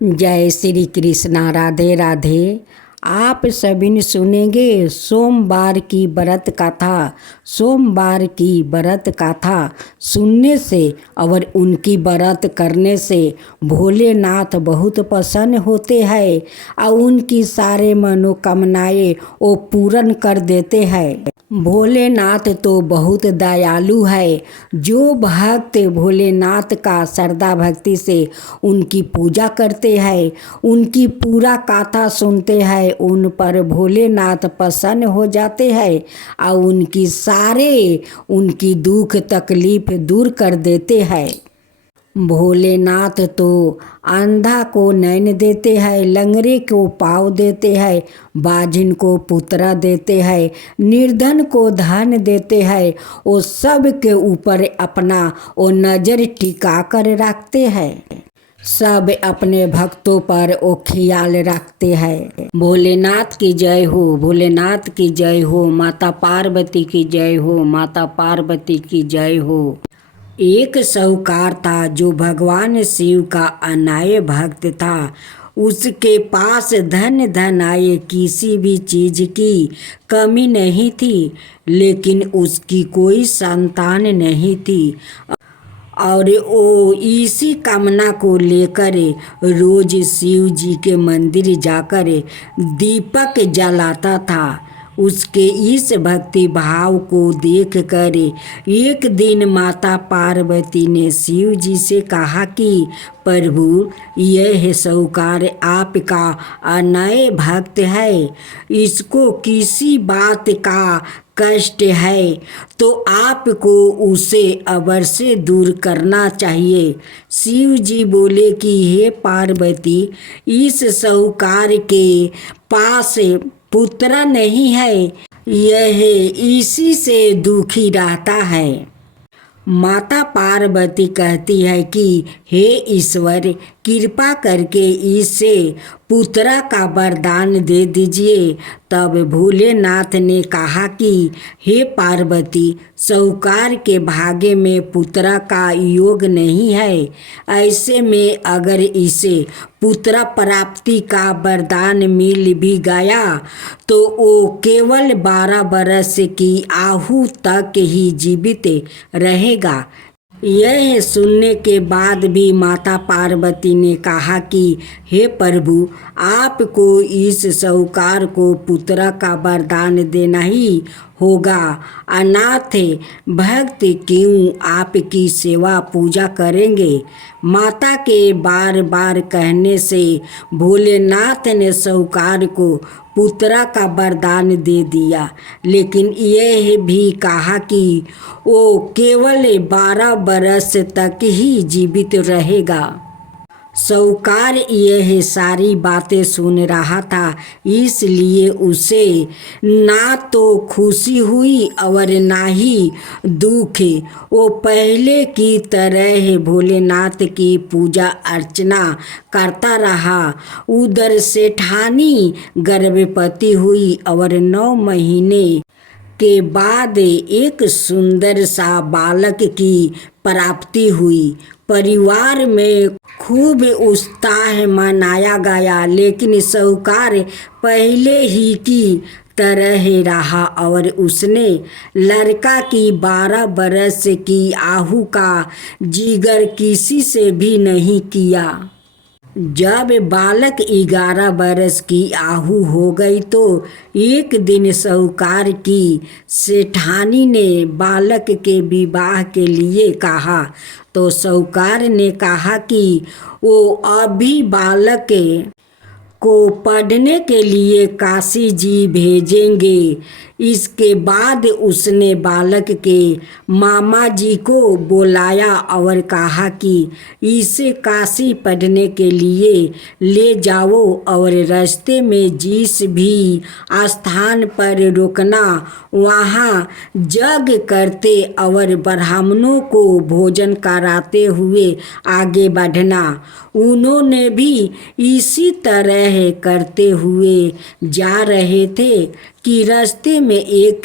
जय श्री कृष्णा। राधे राधे। आप सभी ने सुनेंगे सोमवार की व्रत कथा। सोमवार की व्रत कथा सुनने से और उनकी व्रत करने से भोलेनाथ बहुत प्रसन्न होते हैं और उनकी सारे मनोकामनाएं वो पूर्ण कर देते हैं। भोलेनाथ तो बहुत दयालु है। जो भक्त भोलेनाथ का श्रद्धा भक्ति से उनकी पूजा करते हैं, उनकी पूरा कथा सुनते हैं, उन पर भोलेनाथ प्रसन्न हो जाते हैं और उनकी दुख तकलीफ दूर कर देते हैं। भोलेनाथ तो अंधा को नैन देते हैं, लंगड़े को पाँव देते हैं, बाजिन को पुत्रा देते हैं, निर्धन को धन देते हैं। वो सब के ऊपर अपना वो नज़र टिका कर रखते हैं। सब अपने भक्तों पर वो ख्याल रखते हैं। भोलेनाथ की जय हो, भोलेनाथ की जय हो, माता पार्वती की जय हो, माता पार्वती की जय हो। एक साहूकार था जो भगवान शिव का अनाय भक्त था। उसके पास धन आए, किसी भी चीज़ की कमी नहीं थी, लेकिन उसकी कोई संतान नहीं थी और वो इसी कामना को लेकर रोज शिव जी के मंदिर जाकर दीपक जलाता था। उसके इस भक्ति भाव को देखकर एक दिन माता पार्वती ने शिव जी से कहा कि प्रभु, यह साहूकार आपका अनय भक्त है, इसको किसी बात का कष्ट है तो आपको उसे अवश्य दूर करना चाहिए। शिव जी बोले कि हे पार्वती, इस साहूकार के पास पुत्र नहीं है, यह इसी से दुखी रहता है। माता पार्वती कहती है कि हे ईश्वर, कृपा करके इसे पुत्रा का वरदान दे दीजिए। तब भोलेनाथ ने कहा कि हे पार्वती, साहूकार के भाग्य में पुत्रा का योग नहीं है। ऐसे में अगर इसे पुत्र प्राप्ति का वरदान मिल भी गया तो वो केवल 12 बरस की आयु तक ही जीवित रहेगा। यह सुनने के बाद भी माता पार्वती ने कहा कि हे प्रभु, आपको इस साहूकार को पुत्र का वरदान देना ही होगा। अनाथ भक्त क्यों आपकी सेवा पूजा करेंगे। माता के बार बार कहने से भोलेनाथ ने साहूकार को पुत्रा का वरदान दे दिया, लेकिन यह भी कहा कि वो केवल 12 बरस तक ही जीवित रहेगा। साहूकार यह सारी बातें सुन रहा था, इसलिए उसे ना तो खुशी हुई और ना ही दुख। वो पहले की तरह भोलेनाथ की पूजा अर्चना करता रहा। उधर सेठानी गर्भवती हुई और 9 महीने के बाद एक सुंदर सा बालक की प्राप्ति हुई। परिवार में खूब उत्साह मनाया गया, लेकिन साहूकार पहले ही की तरह रहा और उसने लड़का की 12 बरस की आयु का जिक्र किसी से भी नहीं किया। जब बालक 11 बरस की आयु हो गई तो एक दिन साहूकार की सेठानी ने बालक के विवाह के लिए कहा। तो साहूकार ने कहा कि वो अभी बालक को पढ़ने के लिए काशी जी भेजेंगे। इसके बाद उसने बालक के मामा जी को बुलाया और कहा कि इसे काशी पढ़ने के लिए ले जाओ और रास्ते में जिस भी स्थान पर रुकना, वहाँ यज्ञ करते और ब्राह्मणों को भोजन कराते हुए आगे बढ़ना। उन्होंने भी इसी तरह करते हुए जा रहे थे कि रास्ते में एक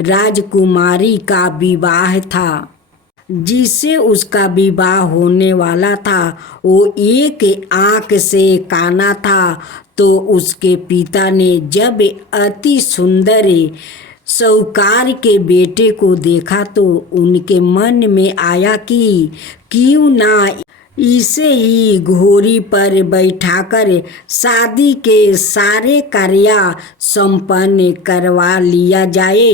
राजकुमारी का विवाह था। जिससे उसका विवाह होने वाला था वो एक आंख से काना था। तो उसके पिता ने जब अति सुंदर साहूकार के बेटे को देखा तो उनके मन में आया कि क्यों ना इसे ही घोड़ी पर बैठाकर शादी के सारे कार्य संपन्न करवा लिया जाए।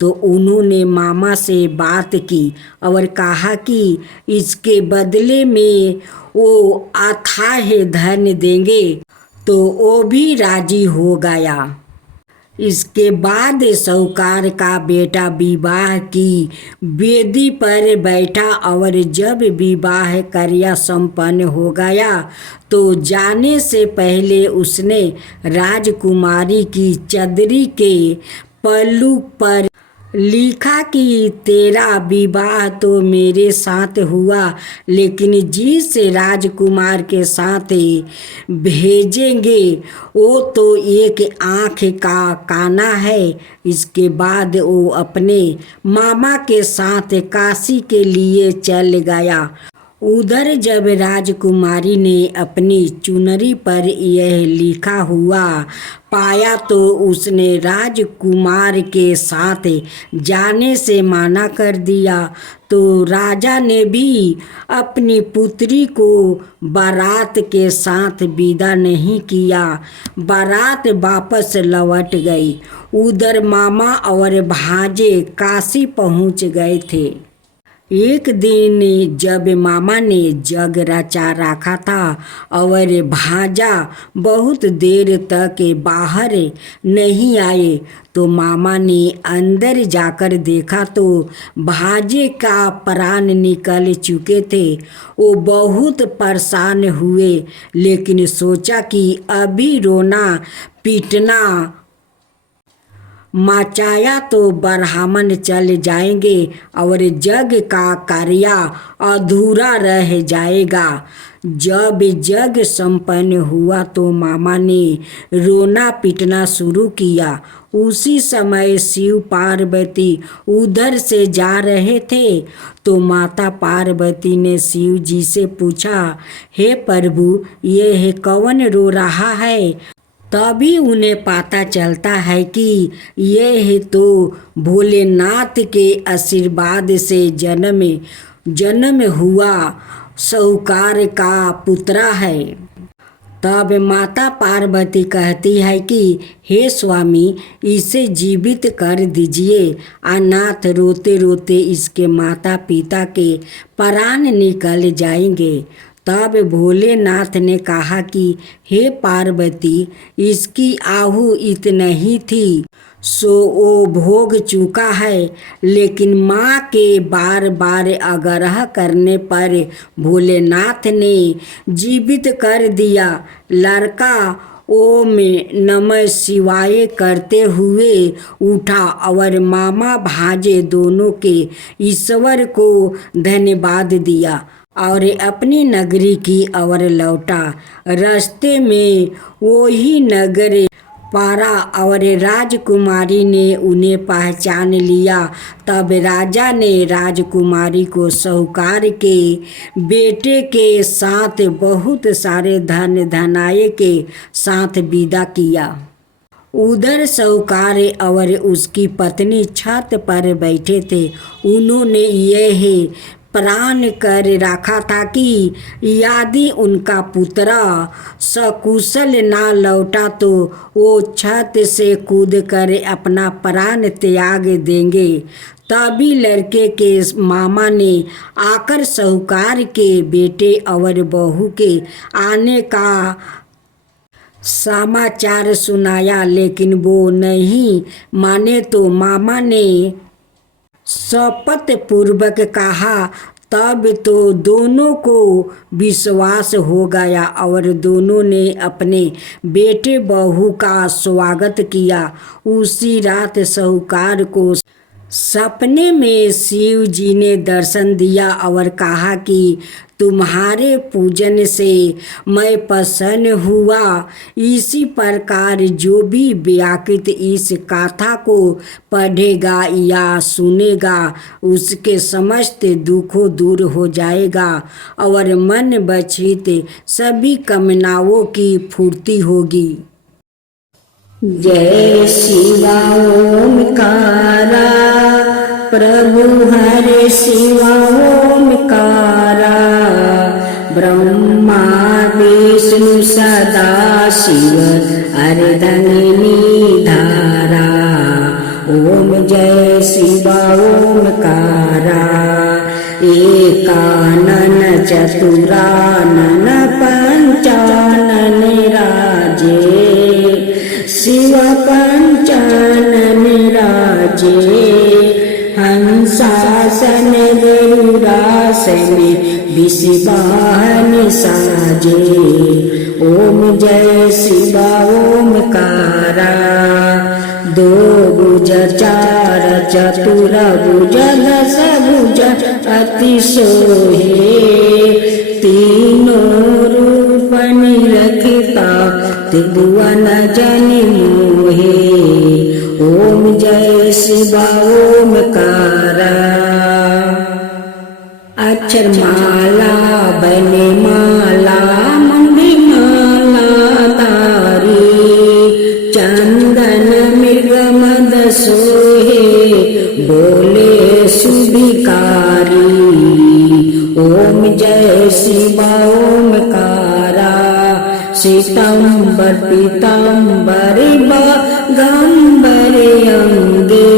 तो उन्होंने मामा से बात की और कहा कि इसके बदले में वो अथाह धन देंगे। तो वो भी राजी हो गया। इसके बाद साहूकार का बेटा विवाह की वेदी पर बैठा और जब विवाह कार्य संपन्न हो गया तो जाने से पहले उसने राजकुमारी की चदरी के पल्लू पर लिखा कि तेरा विवाह तो मेरे साथ हुआ, लेकिन जिस राजकुमार के साथ भेजेंगे वो तो एक आँख का काना है। इसके बाद वो अपने मामा के साथ काशी के लिए चल गया। उधर जब राजकुमारी ने अपनी चुनरी पर यह लिखा हुआ पाया तो उसने राजकुमार के साथ जाने से मना कर दिया। तो राजा ने भी अपनी पुत्री को बारात के साथ विदा नहीं किया। बारात वापस लौट गई। उधर मामा और भांजे काशी पहुंच गए थे। एक दिन जब मामा ने जग रचा रखा था और भांजा बहुत देर तक बाहर नहीं आए तो मामा ने अंदर जाकर देखा तो भांजे का प्राण निकल चुके थे। वो बहुत परेशान हुए, लेकिन सोचा कि अभी रोना पीटना मचाया तो ब्राह्मण चल जाएंगे और जग का कार्य अधूरा रह जाएगा। जब जग संपन्न हुआ तो मामा ने रोना पीटना शुरू किया। उसी समय शिव पार्वती उधर से जा रहे थे तो माता पार्वती ने शिव जी से पूछा, हे प्रभु, यह कौन रो रहा है? तभी उन्हें पता चलता है कि यह तो भोलेनाथ के आशीर्वाद से जन्म हुआ साहूकार का पुत्र है। तब माता पार्वती कहती है कि हे स्वामी, इसे जीवित कर दीजिए। अनाथ रोते रोते इसके माता पिता के प्राण निकल जाएंगे। तब भोलेनाथ ने कहा कि हे पार्वती, इसकी आहु इतना ही थी सो वो भोग चुका है। लेकिन माँ के बार बार आग्रह करने पर भोलेनाथ ने जीवित कर दिया। लड़का ओम नमः शिवाय करते हुए उठा और मामा भांजे दोनों के ईश्वर को धन्यवाद दिया और अपनी नगरी की ओर लौटा। रास्ते में वही नगर पारा और राजकुमारी ने उन्हें पहचान लिया। तब राजा ने राजकुमारी को साहूकार के बेटे के साथ बहुत सारे धन धनाये के साथ विदा किया। उधर साहूकार और उसकी पत्नी छत पर बैठे थे। उन्होंने यह प्रण कर रखा था कि यदि उनका पुत्र सकुशल ना लौटा तो वो छत से कूदकर अपना प्राण त्याग देंगे। तभी लड़के के मामा ने आकर साहूकार के बेटे और बहू के आने का समाचार सुनाया, लेकिन वो नहीं माने। तो मामा ने शपथ पूर्वक कहा। तब तो दोनों को विश्वास हो गया और दोनों ने अपने बेटे बहू का स्वागत किया। उसी रात साहूकार को सपने में शिव जी ने दर्शन दिया और कहा कि तुम्हारे पूजन से मैं प्रसन्न हुआ। इसी प्रकार जो भी व्याकृत इस कथा को पढ़ेगा या सुनेगा उसके समस्त दुखों दूर हो जाएगा और मन बचित सभी कामनाओं की पूर्ति होगी। जय शिवा ओमकारा प्रभु हरे शिवा ओमकारा ब्रह्मा विष्णु सदा शिव अर्धंगिनी धारा। ओम जय शिवा ओमकारा एकानन चतुरानन पंचानन राजे शिव पंचानन राजे हंसासन गरुड़ासन विषवाहन साजे। ओम जय शिवा ओमकारा दो भुज चार चतुर भुज दस भुज अति सोहे तीनों रूप निरखता त्रिभुवन जनि मोहे। ओम जय शिवा ओमकारा अक्षर माला बने माला मंदी माला तारी चंदन मृग मद सोहे बोले सुभिकारी। ओम जय शिवा ओमकारा श्वेतांबर पीतांबर बागंबर अंगे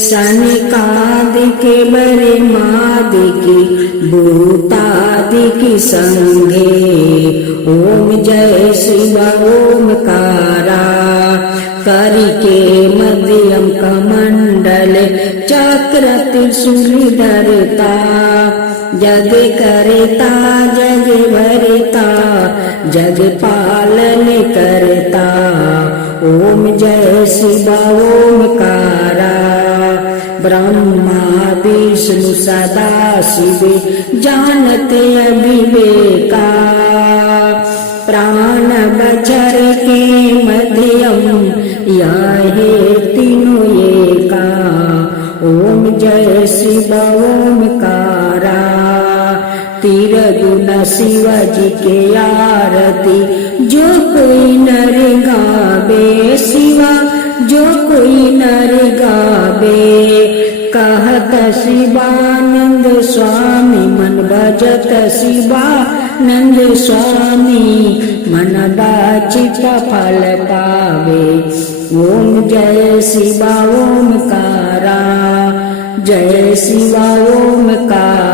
सनकादिक बरे मादिकी भूतादिकी संगे। ओम जय शिवा ओमकारा करिके मध्यम कमंडल चक्र त्रिशूल धरता जग करता जग भरता जग पालन करता। ओम जय शिवा ओमकारा ब्रह्मा विष्णु सदा शिव जानते अविवेका प्राण बचर के मध्यम याहे तीनों एका। ओम जय शिवा ओमकारा तिरगुण शिव जी के आरती जो कोई नर गावे शिवा जो कोई नर गावे। कहत शिवानंद स्वामी मन भजत शिवानंद स्वामी मन बाचित फल पावे। ओम जय शिवा ओमकारा जय शिवा ओमकारा।